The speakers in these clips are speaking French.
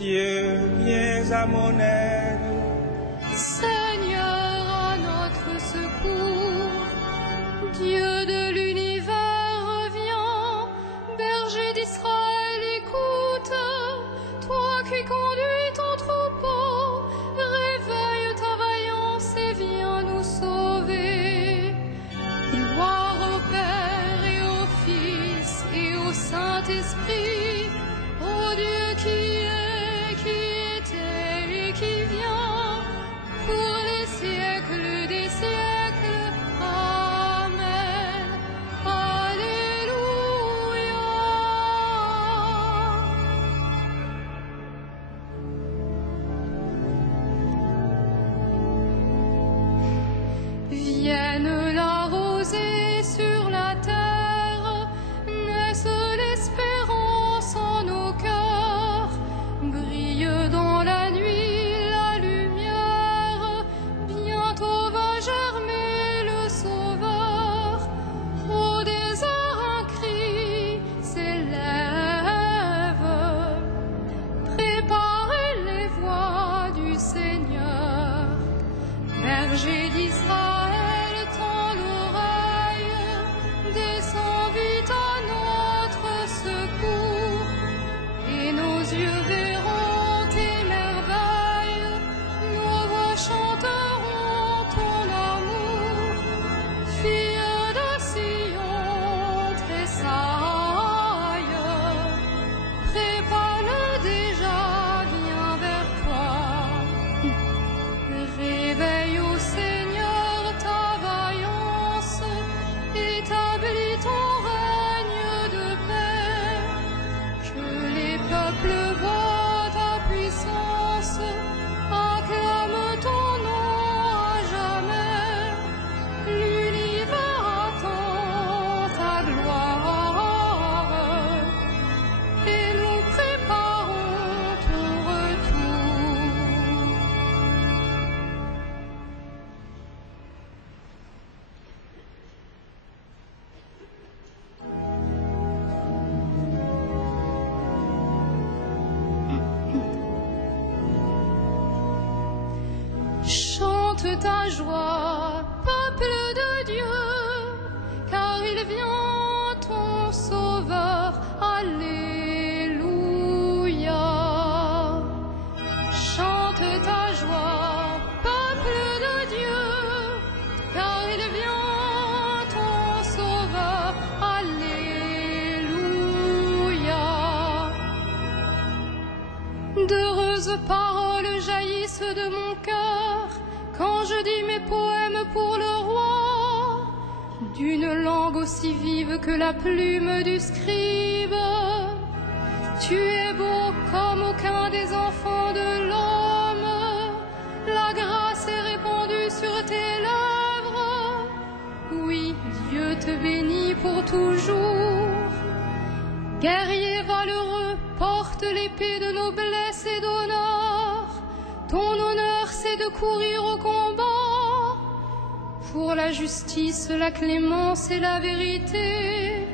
Dieu, viens à mon aide. Seigneur, à notre secours, Dieu de l'univers, reviens. Berger d'Israël, écoute, toi qui conduis ton troupeau, réveille ta vaillance et viens nous sauver. Gloire au Père et au Fils et au Saint-Esprit, ô Dieu qui est, qui était et qui vient, pour les siècles des siècles. Amen. Alléluia. Vienne la rosée sur la terre, naisse l'espérance en nos cœurs, brille dans la nuit la lumière, bientôt va germer le Sauveur. Au désert un cri s'élève, préparez les voies du Seigneur. Berger d'Israël, tends l'oreille, descends vite à notre secours, et nos yeux verront tes merveilles, nos voix chanteront ton amour. Fille de Sion, tressaille, prépare-le déjà, viens vers toi. Réveille au Seigneur ta vaillance, établis ton règne de paix. Que les peuples voient ta puissance, acclament ton nom à jamais. L'univers attend ta gloire, et nous préparons ton retour. Chante ta joie, peuple de Dieu, car il vient ton Sauveur. Alléluia. Chante ta joie, peuple de Dieu, car il vient ton Sauveur. Alléluia. D'heureuses paroles jaillissent de mon cœur quand je dis mes poèmes pour le roi, d'une langue aussi vive que la plume du scribe. Tu es beau comme aucun des enfants de l'homme, la grâce est répandue sur tes lèvres. Oui, Dieu te bénit pour toujours. Guerrier valeureux, porte l'épée de noblesse et d'honneur. Ton honneur, c'est de courir au combat, pour la justice, la clémence et la vérité.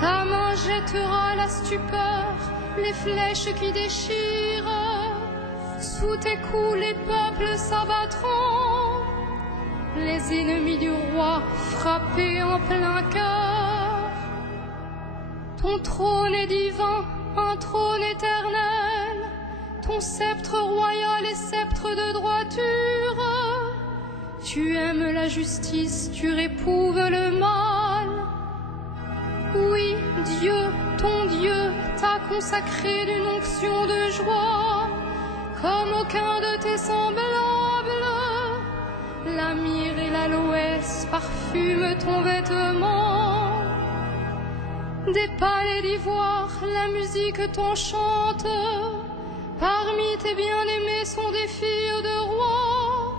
Ta main jettera la stupeur, les flèches qui déchirent. Sous tes coups, les peuples s'abattront, les ennemis du roi frappés en plein cœur. Ton trône est divin, un trône éternel, ton sceptre royal est sceptre de droiture. Tu aimes la justice, tu réprouves le mal. Oui, Dieu, ton Dieu, t'a consacré d'une onction de joie, comme aucun de tes semblables. La myrrhe et l'aloès parfument ton vêtement. Des palais d'ivoire, la musique t'enchante. Parmi tes bien-aimés sont des filles de rois.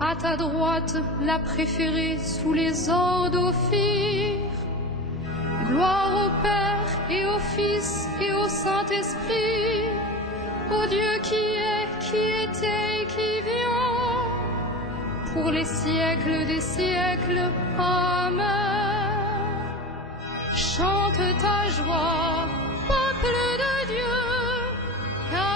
À ta droite, la préférée sous les ors d'Ophir. Gloire au Père et au Fils et au Saint-Esprit, au Dieu qui est, qui était et qui vient, pour les siècles des siècles. Amen. Chante ta joie, peuple de Dieu, car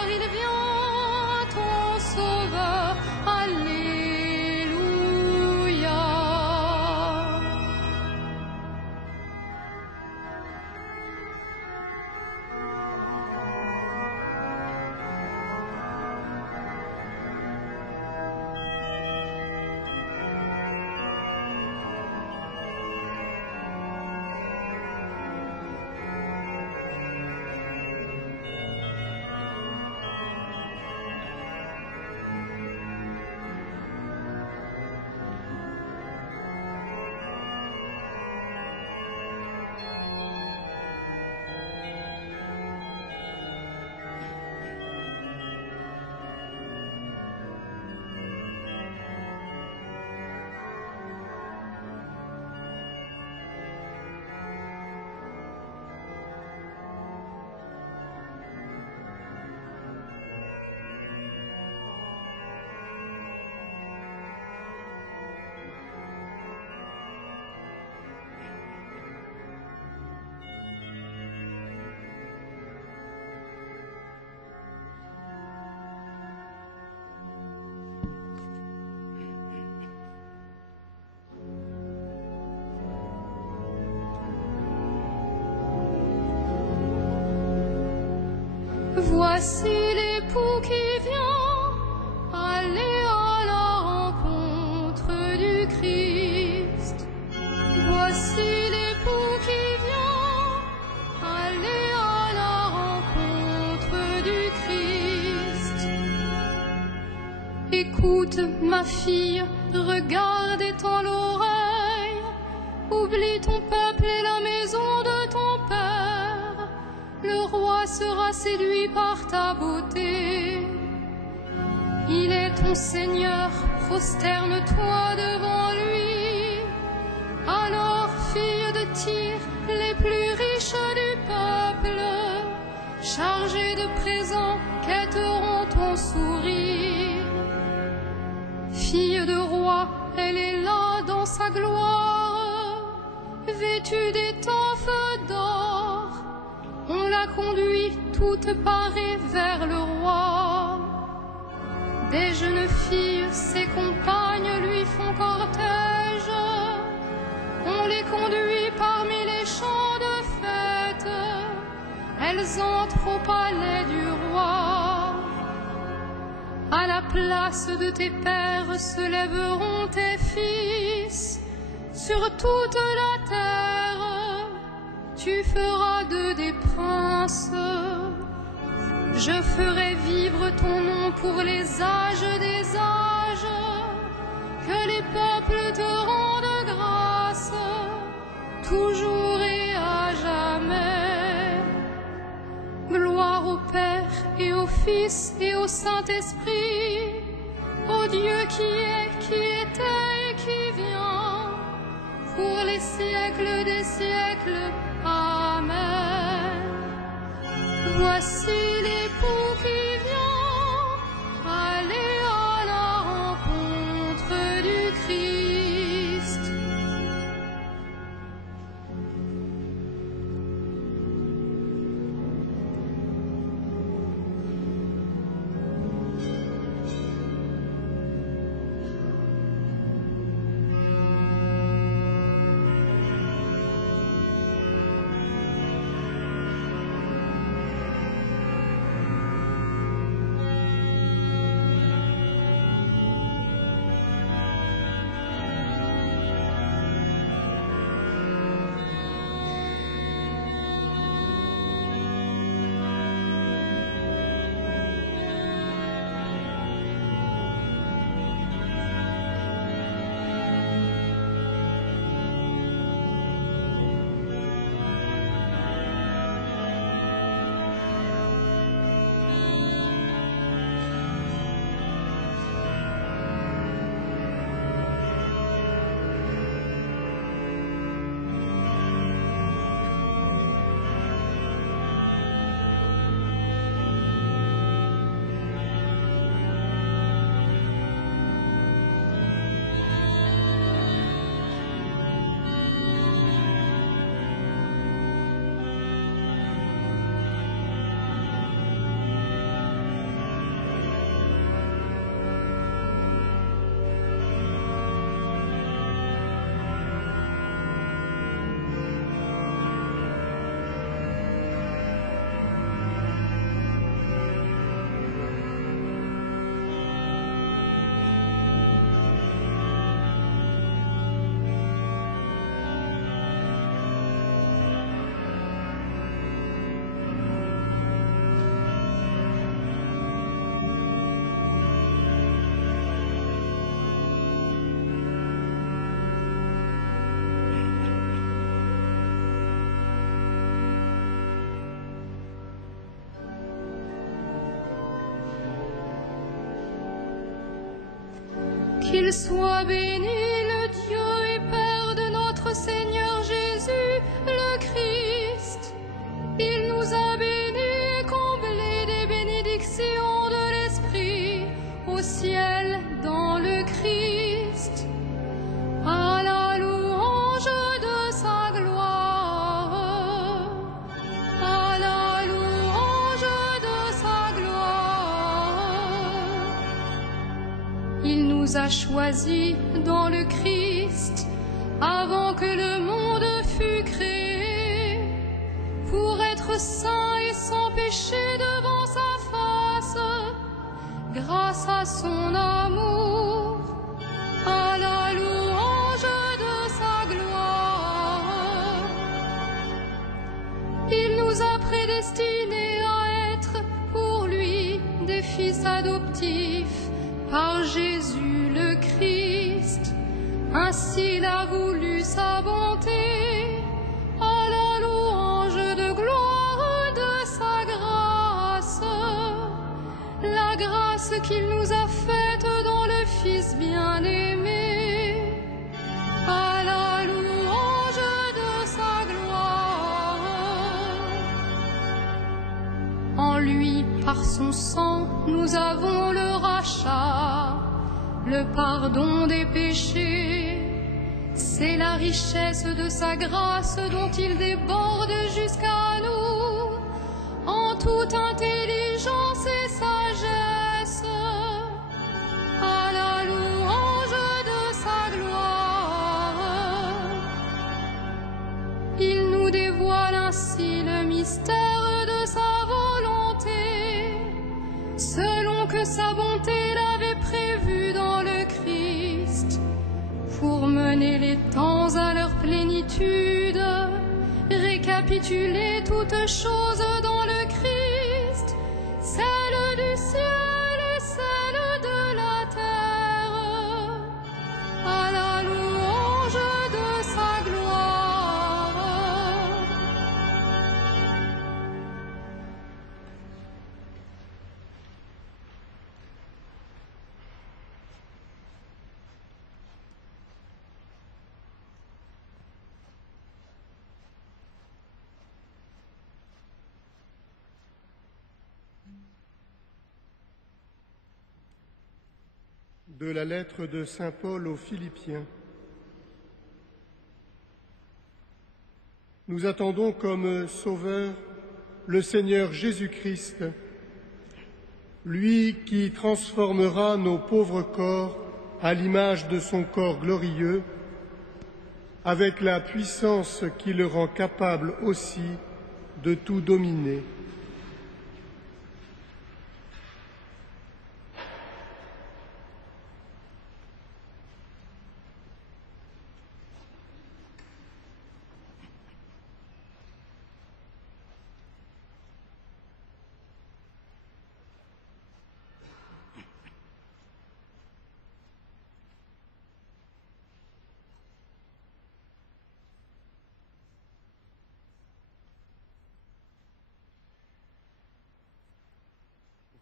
Voici l'époux qui vient, aller à la rencontre du Christ. Voici l'époux qui vient, aller à la rencontre du Christ. Écoute, ma fille, regarde et tends l'oreille, oublie ton peuple et la maison de ton père. Le roi sera séduit par ta beauté. Il est ton Seigneur, prosterne-toi devant lui. Alors, filles de Tyr, les plus riches du peuple, chargées de présents, quêteront ton sourire. Fille de roi, elle est là dans sa gloire, vêtue d'étoffes d'or. On la conduit toute parée vers le roi. Des jeunes filles, ses compagnes, lui font cortège. On les conduit parmi les champs de fête. Elles entrent au palais du roi. À la place de tes pères se lèveront tes fils. Sur toute la terre, tu feras d'eux des princes. Je ferai vivre ton nom pour les âges des âges. Que les peuples te rendent grâce, toujours et à jamais. Gloire au Père et au Fils et au Saint-Esprit, au Dieu qui est, qui était et qui vient, pour les siècles des siècles. Amen. Voici l'époux qui vient, aller à la rencontre du Christ. Qu'il soit béni le Dieu et Père de notre Seigneur Jésus, le Christ. Il nous a bénis et comblés des bénédictions de l'Esprit au ciel dans le Christ. À la louange de sa gloire, à la louange de sa gloire. Il nous a choisis dans le Christ avant que le monde fût créé, pour être saints et sans péché devant sa face. grâce à son amour, à la louange de sa gloire. Il nous a prédestinés à être pour lui des fils adoptifs par Jésus le Christ. Ainsi il a voulu sa bonté, à la louange de gloire de sa grâce, la grâce qu'il nous a faite dans le Fils bien-aimé, à la louange de sa gloire. En lui, par son sang, nous avons le rachat, le pardon des péchés. C'est la richesse de sa grâce dont il déborde jusqu'à nous, en toute intelligence et sagesse, à la louange de sa gloire. Il nous dévoile ainsi le mystère de sa volonté, selon que sa bonté l'avait prévu dans le Christ, pour mener les temps à leur plénitude, récapituler toutes choses dans le Christ, celle du ciel et celle de la terre, à la louange de sa gloire. De la lettre de saint Paul aux Philippiens. Nous attendons comme Sauveur le Seigneur Jésus-Christ, lui qui transformera nos pauvres corps à l'image de son corps glorieux, avec la puissance qui le rend capable aussi de tout dominer.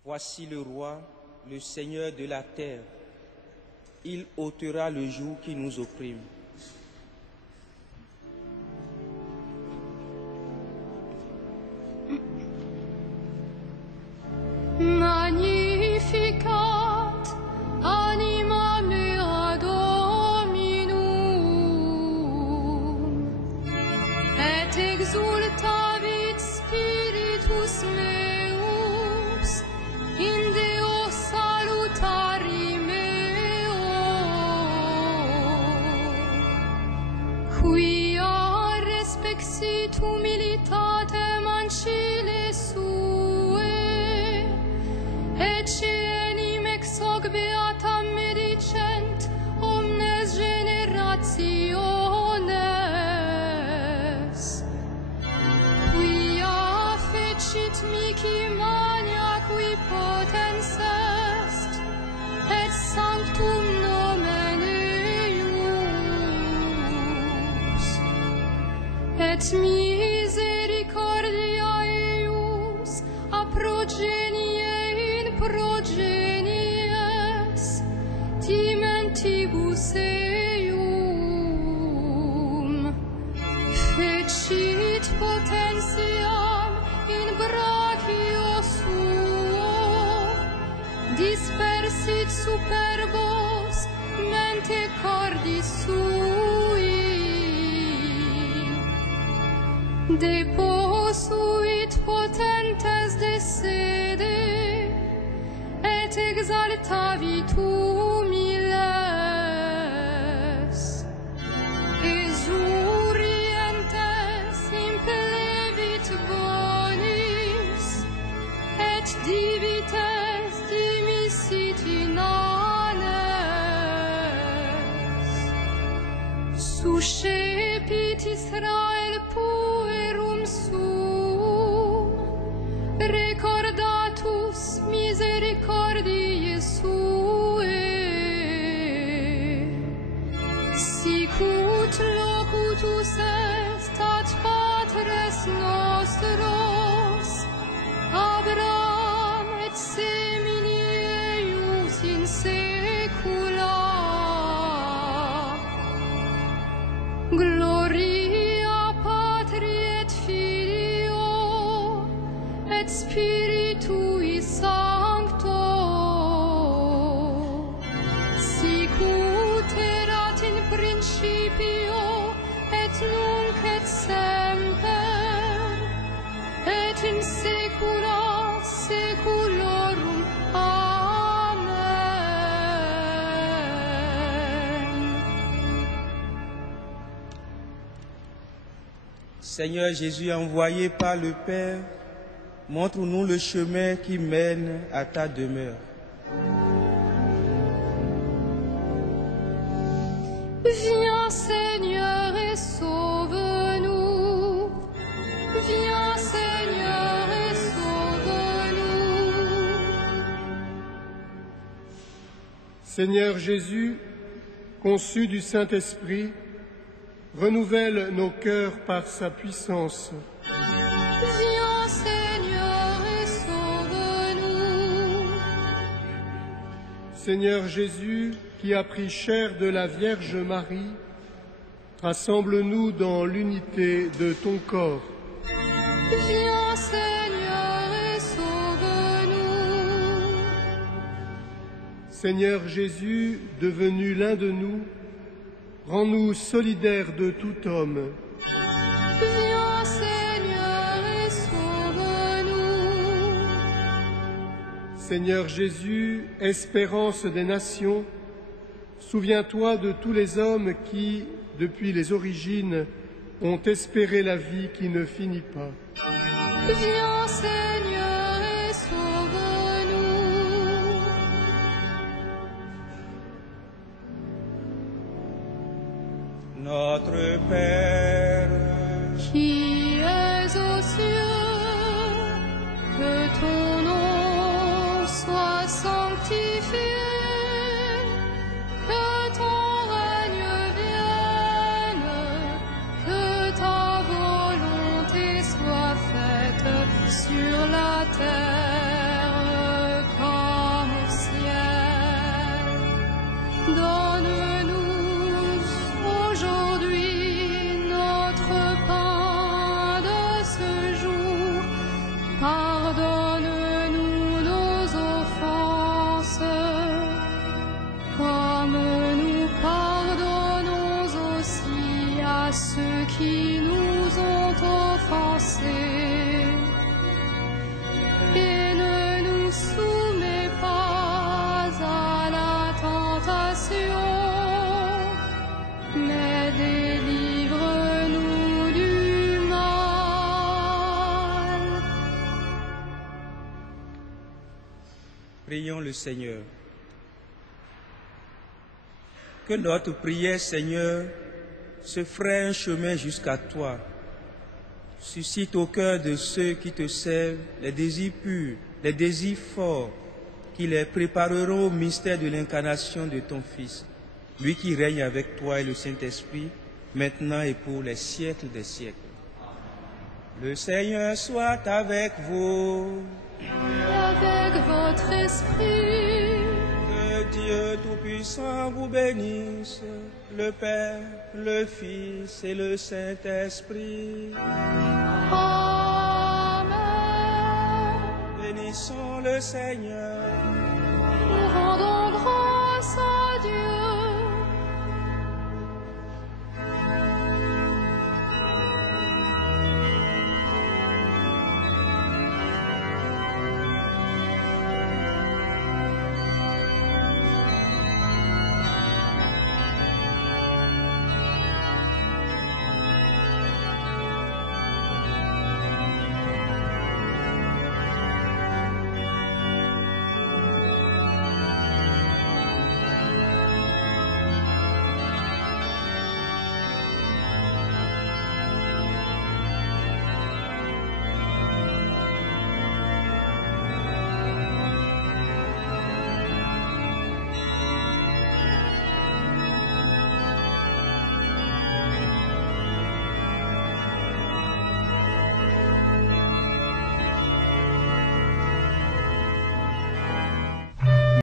Voici le roi, le Seigneur de la terre. Il ôtera le joug qui nous opprime. Magnificat anima mea Dominum, et exultavit spiritus meus in Deo salutari meo, quia respexit humilitatem ancile sue, et enim ex hoc beatam medicent omnes generationes, quia fecit mihi magna qui potens est, et sanctum nomen eius, et misericordia eius a progenie in progenies timentibus eium, fecit potentiam in brachio suo, dispersit superbos mente cordis sui, deposuit potentes de sede, et exaltavit humiles, exurientes implevit bonis, et divites dimissiones Suscepit Israel puerum suum, recordatus misericordiae suae, sic ut locutus est ad patres nostros, Abraham et semini eius in saecula. Gloria Patri et Filio et Spiritui Sancto, sic ut erat in principio et nunc et semper et in saecula saeculorum. Seigneur Jésus, envoyé par le Père, montre-nous le chemin qui mène à ta demeure. Viens Seigneur et sauve-nous. Viens Seigneur et sauve-nous. Seigneur Jésus, conçu du Saint-Esprit, renouvelle nos cœurs par sa puissance. Viens Seigneur et sauve-nous. Seigneur Jésus, qui a pris chair de la Vierge Marie, rassemble-nous dans l'unité de ton corps. Viens Seigneur et sauve-nous. Seigneur Jésus, devenu l'un de nous, rends-nous solidaires de tout homme. Viens Seigneur et sauve-nous. Seigneur Jésus, espérance des nations, souviens-toi de tous les hommes qui, depuis les origines, ont espéré la vie qui ne finit pas. Viens Seigneur et sauve-nous. Notre Père, Qui es aux cieux, que ton nom soit sanctifié, que ton règne vienne, que ta volonté soit faite sur la terre comme au ciel. Donne-nous aujourd'hui notre pain de ce jour. Pardonne-nous nos offenses, comme nous pardonnons aussi à ceux qui nous ont offensés. Et ne nous soumets pas à la tentation, mais délivre-nous du mal. prions le Seigneur. Que notre prière, Seigneur, se ferait un chemin jusqu'à toi. Suscite au cœur de ceux qui te servent les désirs purs, les désirs forts, qui les prépareront au mystère de l'incarnation de ton Fils, lui qui règne avec toi et le Saint-Esprit, maintenant et pour les siècles des siècles. Le Seigneur soit avec vous. Et avec votre esprit. Que Dieu Tout-Puissant vous bénisse, le Père, le Fils et le Saint-Esprit. Amen. Bénissons le Seigneur.